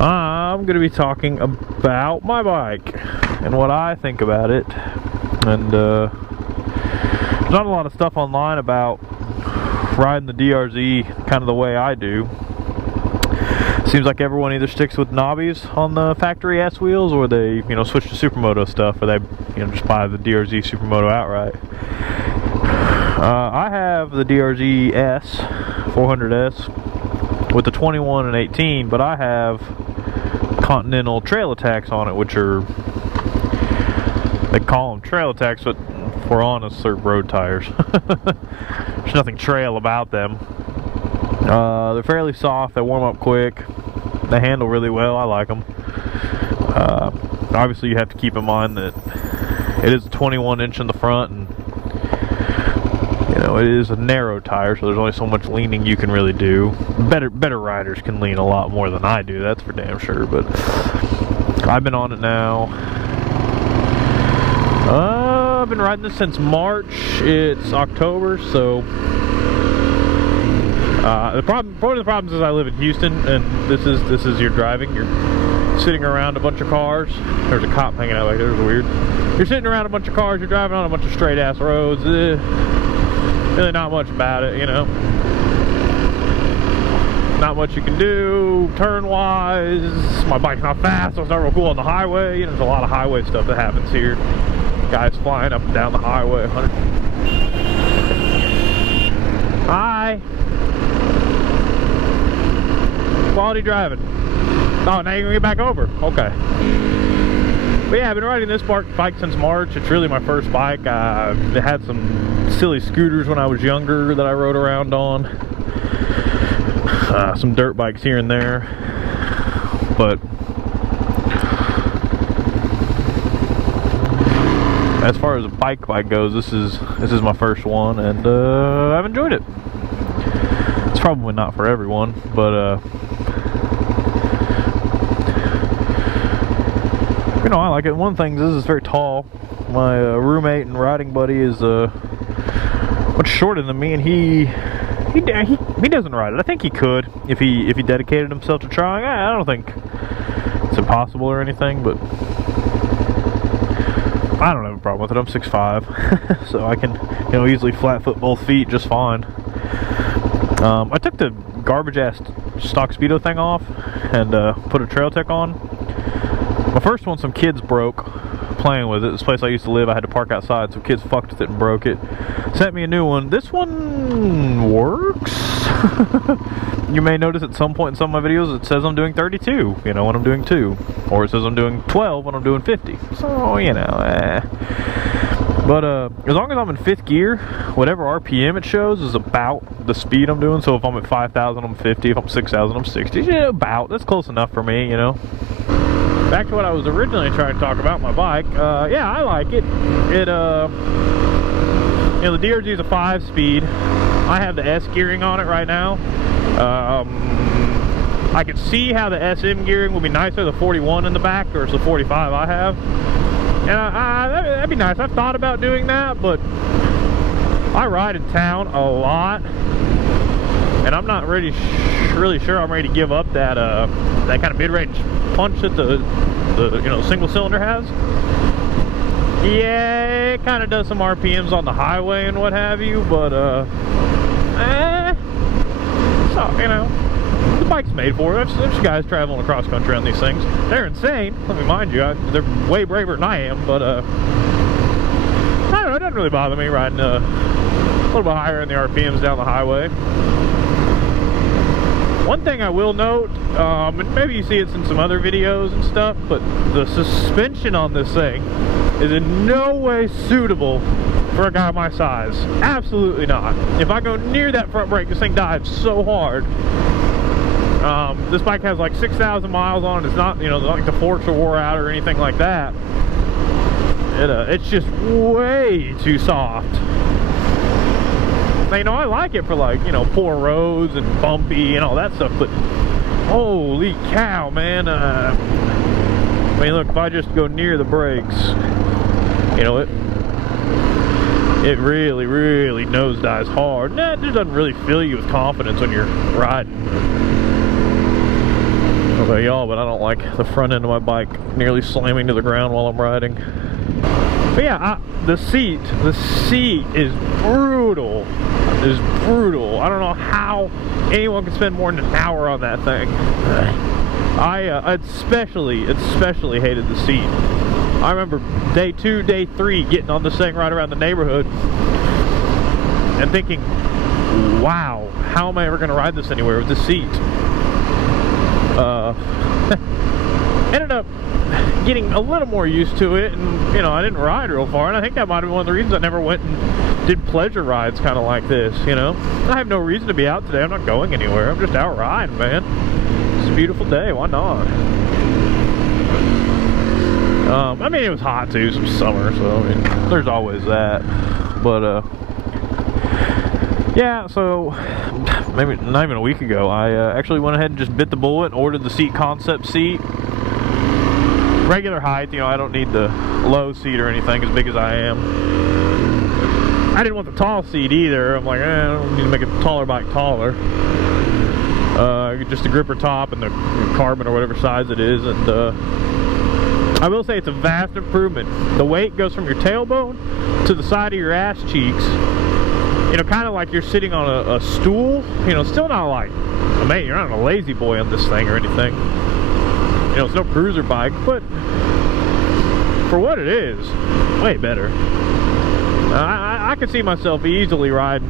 I'm going to be talking about my bike and what I think about it. And there's not a lot of stuff online about riding the DRZ kind of the way I do. Seems like everyone either sticks with knobbies on the factory S wheels, or they, switch to supermoto stuff, or they, just buy the DRZ supermoto outright. I have the DRZ S400s with the 21 and 18, but I have Continental trail attacks on it, which are, they call them trail attacks, but if we're honest, they're road tires. There's nothing trail about them. They're fairly soft, they warm up quick, they handle really well, I like them. Obviously you have to keep in mind that it is a 21 inch in the front, and it is a narrow tire, so there's only so much leaning you can really do. Better riders can lean a lot more than I do, that's for damn sure, but I've been on it now. I've been riding this since March. It's October, so one of the problems is I live in Houston, and this is your driving. You're sitting around a bunch of cars. There's a cop hanging out like there's weird. You're sitting around a bunch of cars. You're driving on a bunch of straight ass roads. Really not much about it, Not much you can do turn wise. My bike's not fast, so it's not real cool on the highway. There's a lot of highway stuff that happens here. Guys flying up and down the highway. Hi. Quality driving. Oh, now you're gonna get back over. Okay. But yeah, I've been riding this bike since March. It's really my first bike. I had some silly scooters when I was younger that I rode around on. Some dirt bikes here and there. But as far as a bike goes, this is my first one, and I've enjoyed it. It's probably not for everyone, but I like it. One thing is, this is very tall. My roommate and riding buddy is much shorter than me, and he doesn't ride it. I think he could if he dedicated himself to trying. I don't think it's impossible or anything, but I don't have a problem with it. I'm 6'5", so I can easily flat foot both feet just fine. I took the garbage ass stock speedo thing off and put a trail tech on. My first one, some kids broke playing with it. This place I used to live, I had to park outside. Some kids fucked with it and broke it. Sent me a new one. This one works. You may notice at some point in some of my videos it says I'm doing 32, when I'm doing 2. Or it says I'm doing 12 when I'm doing 50. So, But as long as I'm in 5th gear, whatever RPM it shows is about the speed I'm doing. So if I'm at 5,000, I'm 50. If I'm 6,000, I'm 60. About. That's close enough for me, Back to what I was originally trying to talk about, my bike. Yeah, I like it. The DRZ is a 5-speed. I have the S gearing on it right now. I could see how the SM gearing would be nicer, the 41 in the back versus the 45 I have. And that'd be nice. I've thought about doing that, but I ride in town a lot, and I'm not really sure I'm ready to give up that that kind of mid-range punch that the single cylinder has. Yeah, it kind of does some RPMs on the highway and what have you, but so the bike's made for it. There's guys traveling across country on these things. They're insane. Let me mind you, they're way braver than I am, but I don't know. It doesn't really bother me riding a little bit higher in the RPMs down the highway. One thing I will note, and maybe you see it in some other videos and stuff, but the suspension on this thing is in no way suitable for a guy my size. Absolutely not. If I go near that front brake, this thing dives so hard. This bike has like 6,000 miles on it. It's not, like the forks are wore out or anything like that. It's just way too soft. Now, I like it for like, poor roads and bumpy and all that stuff, but holy cow, man. Look, if I just go near the brakes, it really, really nosedives hard. It just doesn't really fill you with confidence when you're riding. about y'all, but I don't like the front end of my bike nearly slamming to the ground while I'm riding. But yeah, the seat is brutal. It is brutal. I don't know how anyone can spend more than an hour on that thing. I especially hated the seat. I remember day 2, day 3 getting on this thing right around the neighborhood and thinking, wow, how am I ever going to ride this anywhere with this seat? Ended up getting a little more used to it, and you know, I didn't ride real far, and I think that might have been one of the reasons I never went and did pleasure rides kind of like this, you know. I have no reason to be out today. I'm not going anywhere. I'm just out riding, man. It's a beautiful day. Why not? I mean, it was hot too, some summer, so I mean, there's always that. But yeah, so maybe not even a week ago, I actually went ahead and just bit the bullet and ordered the seat concept seat. Regular height, you know, I don't need the low seat or anything as big as I am. I didn't want the tall seat either. I'm like, I don't need to make a taller bike taller. Just the gripper top and the carbon or whatever size it is, and I will say it's a vast improvement. The weight goes from your tailbone to the side of your ass cheeks. You know, kind of like you're sitting on a stool. You know, still not like, man, you're not a lazy boy on this thing or anything. You know, it's no cruiser bike, but for what it is, way better. I could see myself easily riding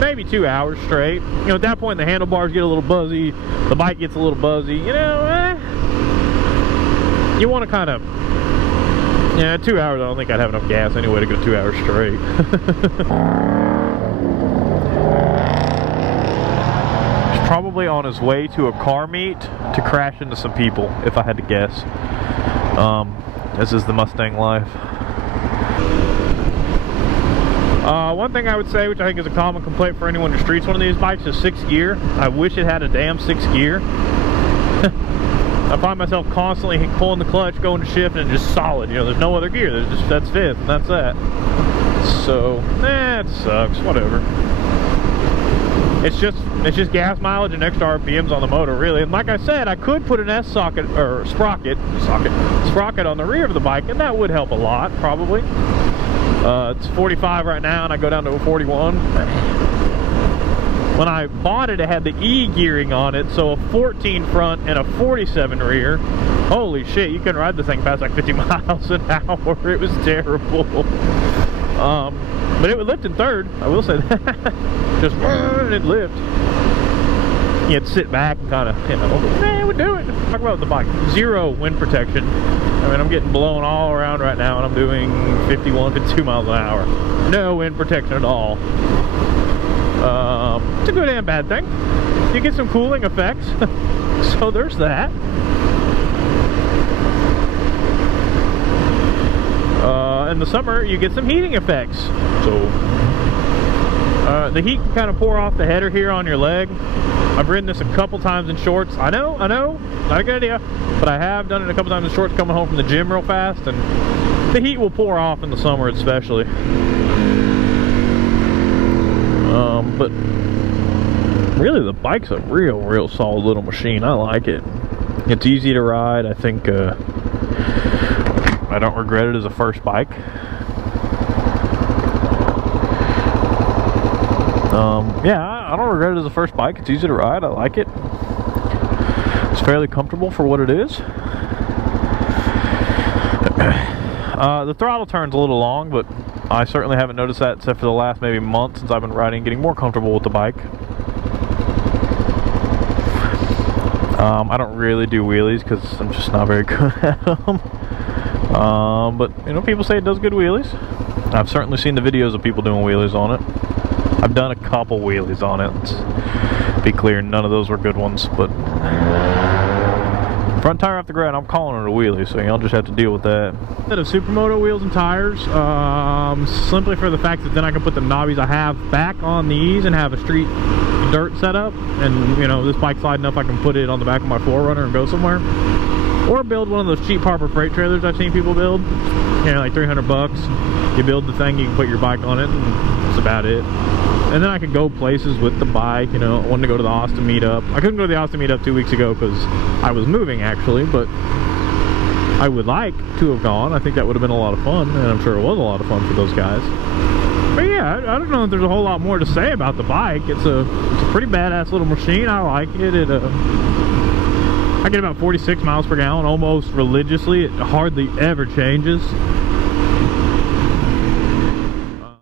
maybe 2 hours straight. You know, at that point the handlebars get a little buzzy, the bike gets a little buzzy. You know, you want to kind of, yeah, 2 hours. I don't think I'd have enough gas anyway to go 2 hours straight. Probably on his way to a car meet to crash into some people, if I had to guess. This is the Mustang life. One thing I would say, which I think is a common complaint for anyone who streets one of these bikes, is 6th gear. I wish it had a damn 6th gear. I find myself constantly pulling the clutch, going to shift, and just solid. You know, there's no other gear. There's just, that's 5th, and that's that. So, it sucks. Whatever. It's just gas mileage and extra RPMs on the motor, really. And like I said, I could put an S-socket or sprocket on the rear of the bike, and that would help a lot, probably. It's 45 right now, and I go down to a 41. When I bought it, it had the E gearing on it, so a 14 front and a 47 rear. Holy shit, you couldn't ride the thing past like 50 miles an hour. It was terrible. But it would lift in third, I will say that. Just it'd lift. You had to sit back and kind of, you know, it would do it. Talk about the bike. 0 wind protection. I mean, I'm getting blown all around right now, and I'm doing 51, 52 miles an hour. No wind protection at all. It's a good and bad thing. You get some cooling effects. So there's that. In the summer, you get some heating effects. So the heat can kind of pour off the header here on your leg. I've ridden this a couple times in shorts. I know, not a good idea, but I have done it a couple times in shorts coming home from the gym real fast, and the heat will pour off in the summer especially. But really the bike's a real solid little machine. I like it. It's easy to ride. I think I don't regret it as a first bike. Yeah, I don't regret it as a first bike. It's easy to ride. I like it. It's fairly comfortable for what it is. The throttle turns a little long, but I certainly haven't noticed that except for the last maybe month since I've been riding, getting more comfortable with the bike. I don't really do wheelies because I'm just not very good at them. But you know, people say it does good wheelies. I've certainly seen the videos of people doing wheelies on it. I've done a couple wheelies on it. Let's be clear, none of those were good ones, but front tire off the ground, I'm calling it a wheelie, so y'all just have to deal with that. Instead of Supermoto wheels and tires, simply for the fact that then I can put the knobbies I have back on these and have a street dirt setup, and you know, this bike's light enough I can put it on the back of my 4Runner and go somewhere. Or build one of those cheap Harbor Freight trailers I've seen people build. You know, like $300. You build the thing, you can put your bike on it, and that's about it. and then I could go places with the bike. You know, I wanted to go to the Austin meetup. I couldn't go to the Austin meetup 2 weeks ago because I was moving, actually, but I would like to have gone. I think that would have been a lot of fun, and I'm sure it was a lot of fun for those guys. But yeah, I don't know if there's a whole lot more to say about the bike. It's a pretty badass little machine. I like it. I get about 46 miles per gallon almost religiously. It hardly ever changes.